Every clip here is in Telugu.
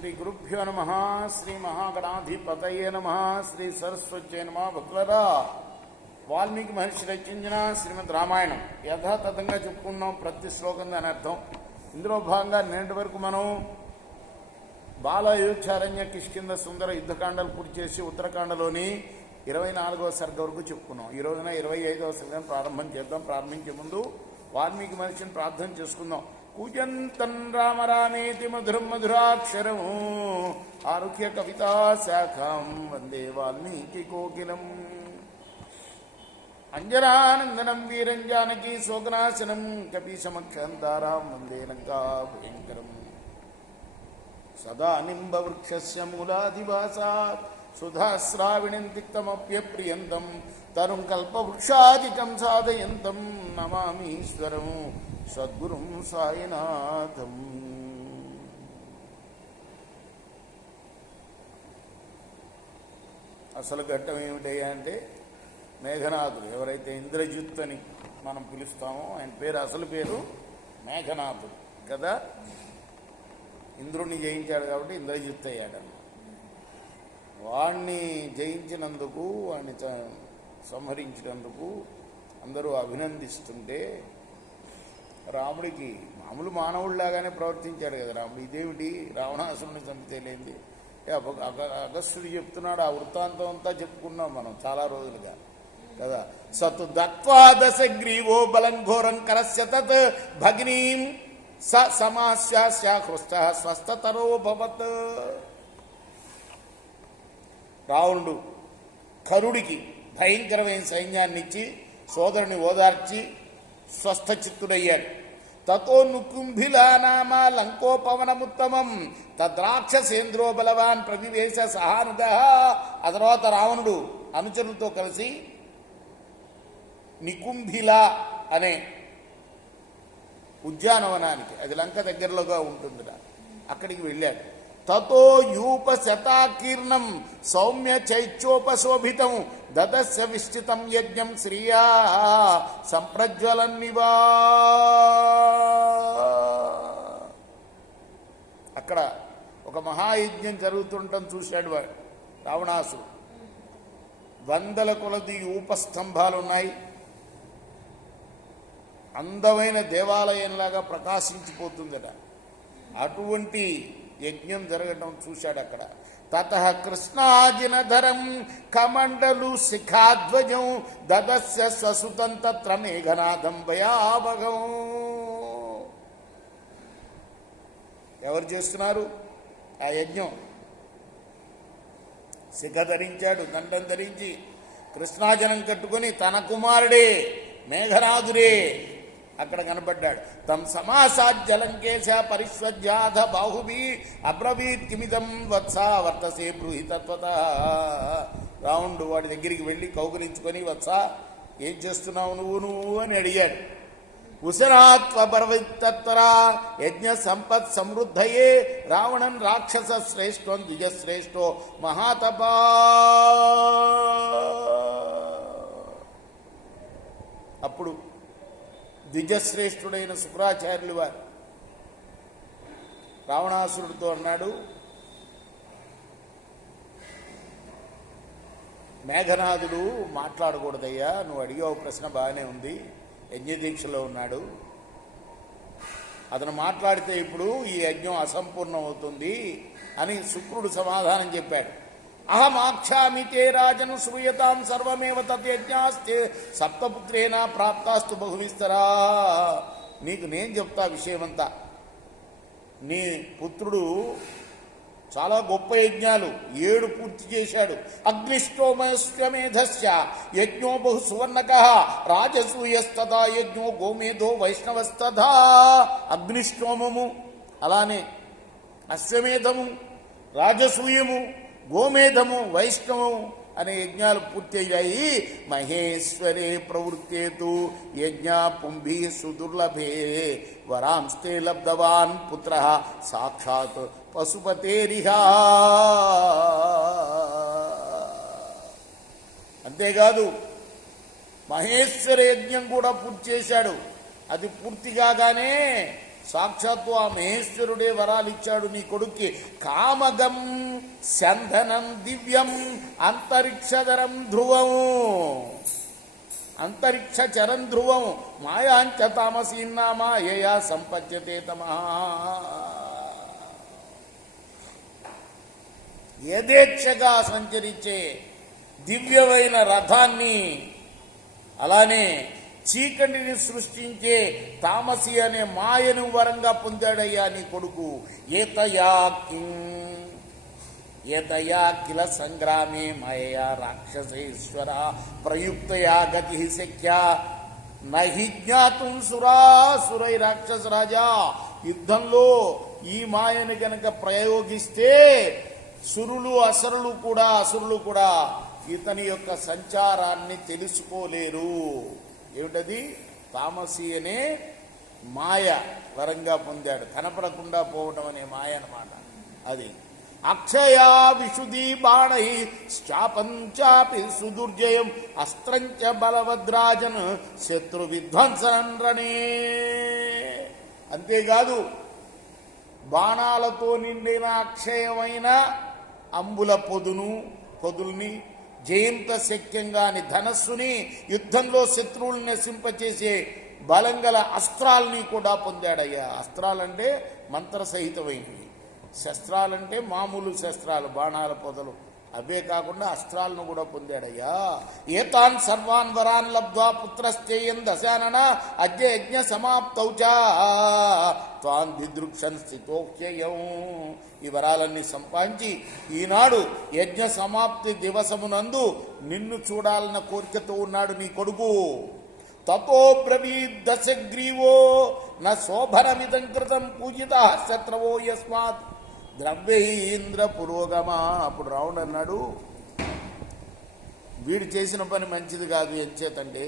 శ్రీ గురుభ్యో నమ. శ్రీ మహాగణాధిపతయే నమ. శ్రీ సరస్వత్యై నమ. భక్తులరా, వాల్మీకి మహర్షి రచించిన శ్రీమద్ రామాయణం యథాతథంగా చెప్పుకున్నాం. ప్రతి శ్లోకం దాని అర్థం. ఇందులో భాగంగా నేటి వరకు మనం బాలయోధ్యారణ్య కిష్కింద సుందర యుద్ధకాండలు పూర్తి చేసి ఉత్తరాఖండలోని 24వ సర్గ వరకు చెప్పుకున్నాం. ఈ రోజున 25వ సర్గను ప్రారంభం చేద్దాం. ప్రారంభించే ముందు వాల్మీకి మహర్షిని ప్రార్థన చేసుకుందాం. కూజంతం రామ రామేతి మధురం మధురాక్షరం ఆరుహ్య కవితా శాఖం వందే వాల్మీకి కోకిలం. అంజనానందనం వీరం జానకీ శోకనాశనం కపీశమక్షంతారాం వందే లంకా భయంకరం. సదా నింబవృక్షస్య మూలాదివాసాత్ సుధాశ్రావిణిం తిక్తమప్యప్రియంతం తరుం కల్పవృక్షాదికం సాధయంతం నమామీశ్వరం సద్గురుం సాయినాథం. అసలు ఘట్టం ఏమిటయ్యా అంటే, మేఘనాథుడు ఎవరైతే ఇంద్రజిత్ అని మనం పిలుస్తామో ఆయన పేరు, అసలు పేరు మేఘనాథుడు కదా. ఇంద్రుణ్ణి జయించాడు కాబట్టి ఇంద్రజిత్ అయ్యాడన్న. వాణ్ణి జయించినందుకు, వాణ్ణి సంహరించినందుకు అందరూ అభినందిస్తుంటే రాముడికి మామూలు మానవుడిలాగానే ప్రవర్తించాడు కదా రాముడు. ఇదేమిటి రావణాసురుని చంపితేలేంది? అగస్త్యుడు చెప్తున్నాడు. ఆ వృత్తాంతం అంతా చెప్పుకున్నాం మనం చాలా రోజులుగా కదా. సతు దత్వా దశగ్రీవో బలం ఘోరం కరస్య తత్ భగినీం సమాస్యాహృష్ట స్వస్థతరో భవత్. రావణుడు కరుడికి భయంకరమైన సైన్యాన్ని ఇచ్చి సోదరుని ఓదార్చి స్వస్థచిత్తుడయ్యాడు. తతో నుకుంభిలానామా లంకోపవనముత్తమం తద్రాక్షసేంద్రో బలవాన్ ప్రవివేశ సహానుద. ఆ తర్వాత రావణుడు అనుచరులతో కలిసి నికుంభిల అనే ఉద్యానవనానికి, అది లంక దగ్గరలోగా ఉంటుందిరా, అక్కడికి వెళ్ళాడు. తతో యూప శతాకీర్ణం సౌమ్య చైత్యోపశోభితం దదస్య విష్టితం యజ్ఞం శ్రియా సంప్రజ్వలన్నివా. అక్కడ ఒక మహాయజ్ఞం జరుగుతుండటం చూశాడు వాడు రావణాసుడు. 100 కొలది యూపస్తంభాలున్నాయి. అందమైన దేవాలయంలాగా ప్రకాశించిపోతుందట. అటువంటి యజ్ఞం జరగడం చూశాడు అక్కడ. తతః కృష్ణాజినధరం కమండలు శిఖాధ్వజం దదస్య ససుతం తత్ర మేఘనాథం భయాభగం. ఎవరు చేస్తున్నారు ఆ యజ్ఞం? శిఖ ధరించాడు, దండం ధరించి కృష్ణాజనం కట్టుకొని తన కుమారుడే మేఘనాథుడే అక్కడ కనపడ్డాడు. తం సమాసాజ్జలంకేశ పరిశ్వజ్జాధ బాహుభి అబ్రవీత్ కిమిదం వత్స వర్తసే బ్రూహితత్వత. రావణుడు వాడి దగ్గరికి వెళ్ళి కౌగులించుకొని, వత్స ఏం చేస్తున్నావు నువ్వు అని అడిగాడు. ఉశరాత్వబర్విత్తరా యజ్ఞ సంపత్ సమృద్ధయే రావణన్ రాక్షస శ్రేష్టో ద్విజశ్రేష్టో మహాతపా. అప్పుడు ద్విజశ్రేష్ఠుడైన శుక్రాచార్యులు వారు రావణాసురుడితో అన్నాడు, మేఘనాథుడు మాట్లాడకూడదయ్యా, నువ్వు అడిగావు ప్రశ్న బాగానే ఉంది, యజ్ఞదీక్షలో ఉన్నాడు, అతను మాట్లాడితే ఇప్పుడు ఈ యజ్ఞం అసంపూర్ణం అవుతుంది అని శుక్రుడు సమాధానం చెప్పాడు. అహమాక్షామి తే రాజను శ్రూయతాం సర్వమేవ తద్యజ్ఞాస్తే సప్తపుత్రేణ ప్రాప్తాస్తు బహువిస్తరా. నీకు నేను చెప్తా విషయమంతా. నీ పుత్రుడు చాలా గొప్ప యజ్ఞాలు 7 పూర్తి చేశాడు. అగ్నిష్టోమస్వమేధస్య యజ్ఞో బహు సువర్ణకః రాజసూయస్తదా యజ్ఞో గోమేధో వైష్ణవస్తదా. అగ్నిష్టోమము, అలానే అశ్వమేధము, రాజసూయము, గోమేధము, వైష్ణవము అనే యజ్ఞాలు పూర్తి అయ్యాయి. మహేశ్వరే ప్రవృత్తేతు యజ్ఞ పుంభి సుదుర్లభే వరాంస్తే లబ్ధవాన్ పుత్ర సాక్షాత్ పశుపతేరిహా. అంతేకాదు మహేశ్వర యజ్ఞం కూడా పూర్తి చేశాడు. అది పూర్తి కాగానే సాక్షాత్తు ఆ మహేశ్వరుడే వరాలు ఇచ్చాడు నీ కొడుక్కి. కామగం సంధనం దివ్యం అంతరిక్షధరం ధ్రువం, అంతరిక్ష చరం ధ్రువం మాయాంచ తామసీన్నా మాయయా సంపద్యతే తమః. యథేచ్ఛగా సంచరించే దివ్యమైన రథాన్ని, అలానే చీకటిని సృష్టించే తామసి అనే మాయను వరంగా పొందాడయ్యా నీ కొడుకు. ఏతయా కిల సంగ్రామే మాయయా రాక్షసేశ్వర ప్రయుక్తయా గతి శక్య నహి జ్ఞాతుం సురాసురై రాక్షస రాజా. యుద్ధంలో ఈ మాయను కనుక ప్రయోగిస్తే అసురులు కూడా ఇతని యొక్క సంచారాన్ని తెలుసుకోలేరు. ఏమిటది? తామసి అనే మాయ వరంగా పొందాడు, కనపడకుండా పోవటం అనే మాయ అన్నమాట. అది అక్షయా విశుద్ధి బాణై శాపంచాపి సుదుర్జయం అస్త్రంచ బలవద్రాజన్ శత్రు విధ్వంసనరణే. అంతేకాదు బాణాలతో నిండిన అక్షయమైన అంబుల పొదుల్ని, జయంత శక్యంగాని ధనస్సుని, యుద్ధంలో శత్రువుల్ని నశింపచేసే బలంగల అస్త్రాలని కూడా పొందాడయ్యా. అస్త్రాలంటే మంత్రసహితమైనవి, శస్త్రాలంటే మామూలు శస్త్రాలు, బాణాల పొదలు, అవే కాకుండా అస్త్రాలను కూడా పొందాడయ్యా. ఏతాన్ సర్వాన్ వరాన్ లబ్ధ్వా పుత్రశ్చేయన్ దశానన అద్య యజ్ఞ సమాప్తౌచా త్వాన్ దిదృక్షన్ స్థితోక్ష్యం. ఈ వరాలన్నీ సంపాదించి ఈనాడు యజ్ఞ సమాప్తి దివసమునందు నిన్ను చూడాలన్న కోరికతో ఉన్నాడు నీ కొడుకు. తతో బ్రవీద్ దశగ్రీవో న శోభనమిదం కృతం పూజిత శత్రవో యస్మాత్ ద్రవ్యేంద్ర పురోగమా. అప్పుడు రావణుడు అన్నాడు, వీడు చేసిన పని మంచిది కాదు. ఎంచేతంటే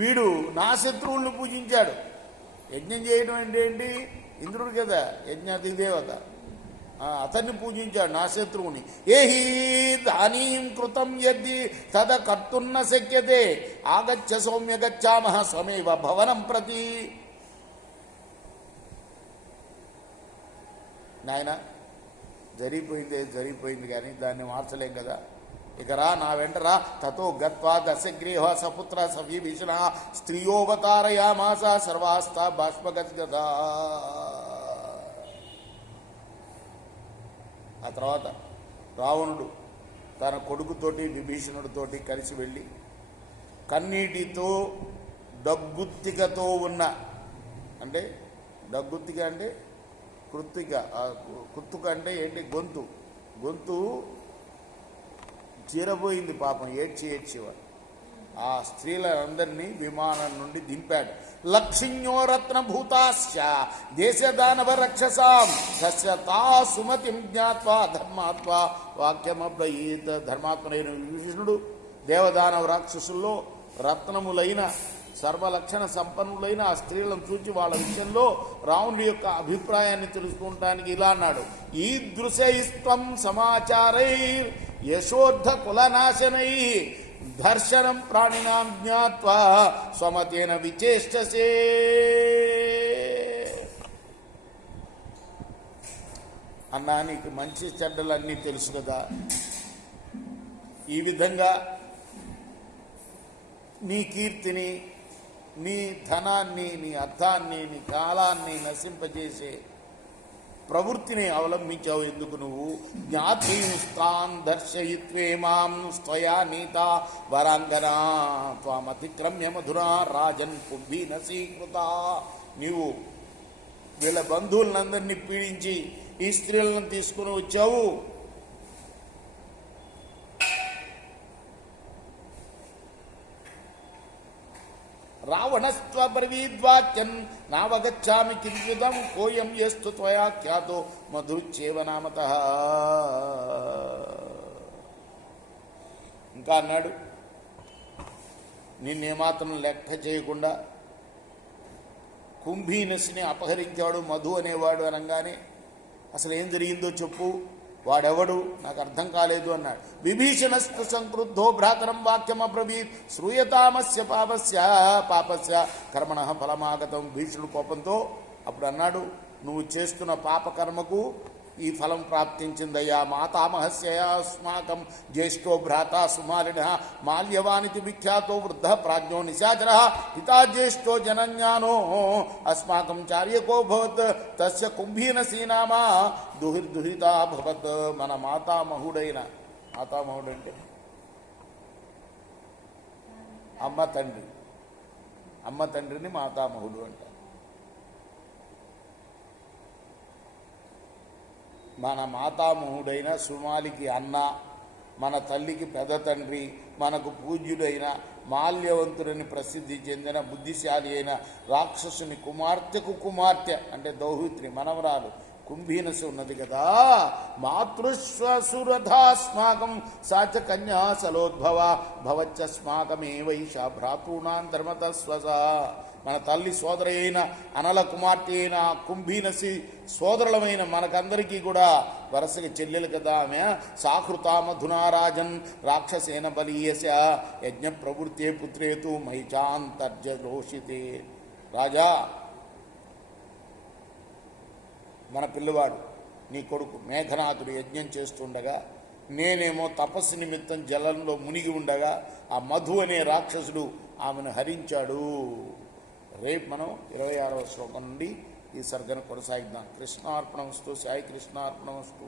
వీడు నా శత్రువులను పూజించాడు. యజ్ఞం చేయడం అంటే ఏంటి? ఇంద్రుడు కదా యజ్ఞాతి దేవత, అతన్ని పూజించాడు, నా శత్రువుని. ఏహి దానీం కృతం యద్ది తద కర్తున్న శక్యతే ఆగచ్చ సౌమ్య గచ్చామః స్వమేవ భవనం ప్రతి. నాయన జరిగిపోయింది కానీ దాన్ని మార్చలేం కదా. ఇక రా, నా వెంట రా. తతో గత్వా దశగ్రీవ సపుత్ర సవిభీషణ స్త్రియోవతారయామాస సర్వాస్తా బాష్పగద్గదా. ఆ తర్వాత రావణుడు తన కొడుకుతోటి విభీషణుడితోటి కలిసి వెళ్ళి కన్నీటితో దగ్గుత్తికతో ఉన్న, అంటే దగ్గుత్తిక అంటే కుత్తుక అంటే ఏంటి? గొంతు చీరబోయింది పాపం, ఏడ్చేవాడు. ఆ స్త్రీలందరినీ విమానం నుండి దింపాడు. లక్షిణ్యో రత్నభూతాశ్చ దేశదానవ రక్షసాం తస్యతా సుమతిం జ్ఞాత్వా ధర్మాత్వా వాక్యమబ్రయీత్. ధర్మాత్ముడైన విభీషణుడు దేవదానవ రాక్షసుల్లో రత్నములైన సర్వలక్షణ సంపన్నులైన ఆ స్త్రీలను చూచి వాళ్ళ విషయంలో రావణుడి యొక్క అభిప్రాయాన్ని తెలుసుకుంటానికి ఇలా అన్నాడు. ఈదృశైస్త్వం సమాచారై యశోద్ధ కులనాశనై దర్శనం ప్రాణినాం జ్ఞాత్వా స్వమతేన విచేష్టసే. అన్నా, నీకు మంచి చెడ్డలన్నీ తెలుసు కదా. ఈ విధంగా నీ కీర్తిని, నీ ధనాన్ని, నీ అర్థాన్ని, నీ కాలాన్ని నశింపజేసే ప్రవృత్తిని అవలంబించావు. ఎందుకు నువ్వు? జ్ఞాతీస్తాన్ దర్శయిత్వే మాం స్వయా నీత వరాంగనా త్వామతిక్రమ్య మధురా రాజన్ పుబ్బీనసీకృత. నీవు వీళ్ళ బంధువులందరినీ పీడించి ఈ స్త్రీలను తీసుకుని వచ్చావు. రావణస్త్వబ్రవీద్వాక్యం నావగచ్చామి కింకృతం కోయం యస్తు త్వయా ఖ్యాతో మధుచ్చేవ నామతః. ఇంకా అన్నాడు, నిన్నేమాత్రం లెక్క చేయకుండా కుంభీనసిని అపహరించాడు మధు అనేవాడు అనగానే అసలు ఏం జరిగిందో చెప్పు. వాడెవడు నాకు అర్థం కాలేదు అన్నాడు. విభీషణస్తు సంక్రుద్ధో భ్రాతరం వాక్యం అబ్రవీత్ శ్రూయతామస్య పాపస్య కర్మణ ఫలమాగతం. భీషణుడు కోపంతో అప్పుడు అన్నాడు, నువ్వు చేస్తున్న పాపకర్మకు ఈ ఫలం ప్రాప్తించిందయ్యా. మాతామహస్యస్మాకం జ్యేష్ఠో భ్రాత సుమాలిన మాల్యవానితి విఖ్యాతో వృద్ధ ప్రాజ్ఞో నిశాచర పితా జ్యేష్ఠో జనజ్ఞానో అస్మాకం చార్యకో భవత్ తస్య కుంభీనసీనామా దుహిర్దుహితా భవత్. మన మాతామహుడైన, మాతామహుడు అంటే అమ్మ తండ్రి, అమ్మ తండ్రిని మాతామహుడు అంటారు. మన మాతామహుడైన సుమాలికి అన్న, మన తల్లికి పెద్ద తండ్రి, మనకు పూజ్యుడైన మాల్యవంతుడని ప్రసిద్ధి చెందిన బుద్ధిశాలి అయిన రాక్షసుని కుమార్తెకు కుమార్తె అంటే దౌహిత్రి మనవరాలు కుంభీనసి ఉన్నది కదా. మాతృశ్వసురథాస్మాకం సాచ కన్యా సలోద్భవ భవచ్చస్మాకమేవైషా భ్రాతॄణాం ధర్మతస్వస. మన తల్లి సోదరి అయిన అనల కుమార్తె అయిన కుంభీనసి సోదరులమైన మనకందరికీ కూడా వరసగా చెల్లెలు కదా ఆమె. సాహృతామధునారాజన్ రాక్షసేన బలీయస యజ్ఞ ప్రవృత్తే పుత్రేతు మహిచాంతర్జలోషితే. రాజా, మన పిల్లవాడు నీ కొడుకు మేఘనాథుడు యజ్ఞం చేస్తుండగా, నేనేమో తపస్సు నిమిత్తం జలంలో మునిగి ఉండగా ఆ మధు అనే రాక్షసుడు ఆమెను హరించాడు. రేపు మనం 26వ శ్లోకం నుండి ఈ సర్గను కొనసాగిద్దాం. కృష్ణార్పణమస్తు. సాయి కృష్ణార్పణమస్తు.